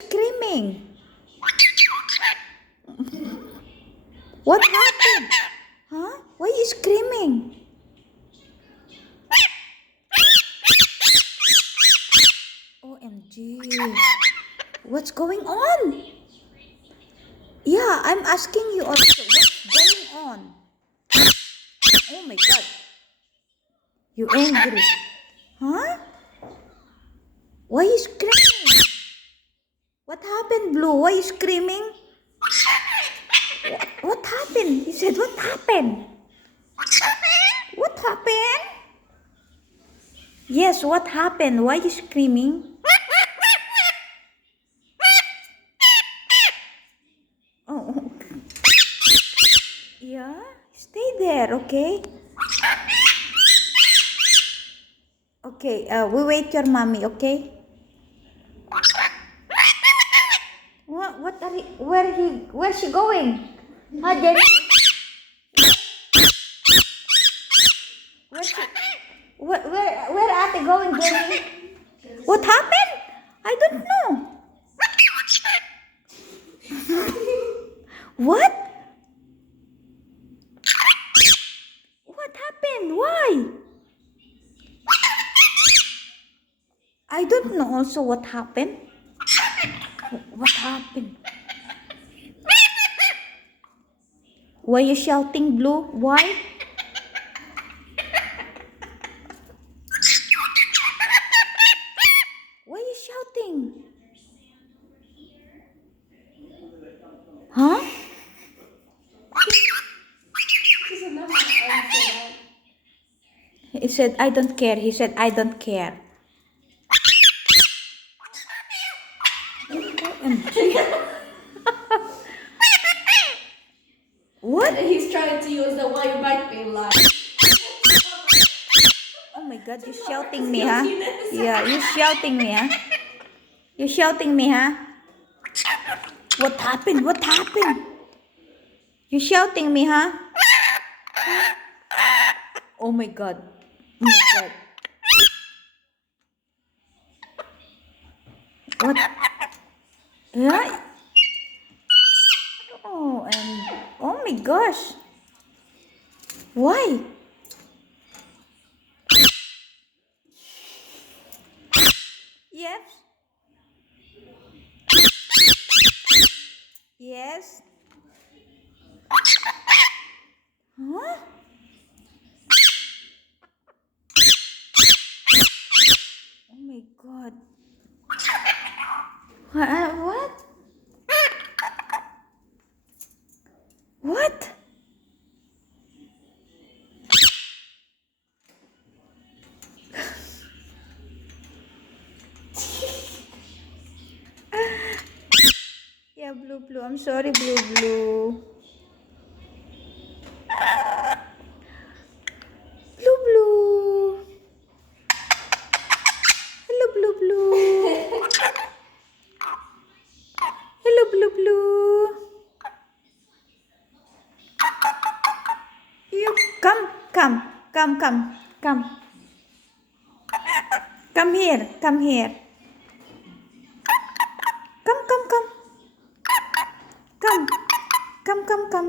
Screaming? What happened? Huh? Why are you screaming? OMG. What's going on? Yeah, I'm asking you also. What's going on? Oh my God. You angry? Huh? Why are you screaming? What happened, Blue? Why are you screaming? What happened? He said, what happened? What happened? Yes, what happened? Why are you screaming? Oh, yeah? Stay there, okay? Okay, we wait your mommy, okay? What are you, where's she going? Huh, Jenny? Where are they going, Jenny? What happened? I don't know. What? What happened? Why? I don't know also what happened. What happened? Why you shouting, Blue? Why? Why you shouting? Huh? He said, I don't care. He said, I don't care. OMG. What? He's trying to use the why you bite me line. Oh my God, you're shouting me, huh? Yeah, you're shouting me, huh? You're shouting me, huh? What happened? What happened? You're shouting me, huh? Oh my God. Oh my God. What? Yeah? Oh, and oh my gosh. Why? Yes. Yes. Huh? Oh my God. What? What? Yeah, Blue, Blue. I'm sorry, Blue, Blue. Blue, Blue. Hello, Blue, Blue. Hello, Blue, Blue. You come, come, come, come, come. Come here, come here. Come, come, come. Come, come, come, come.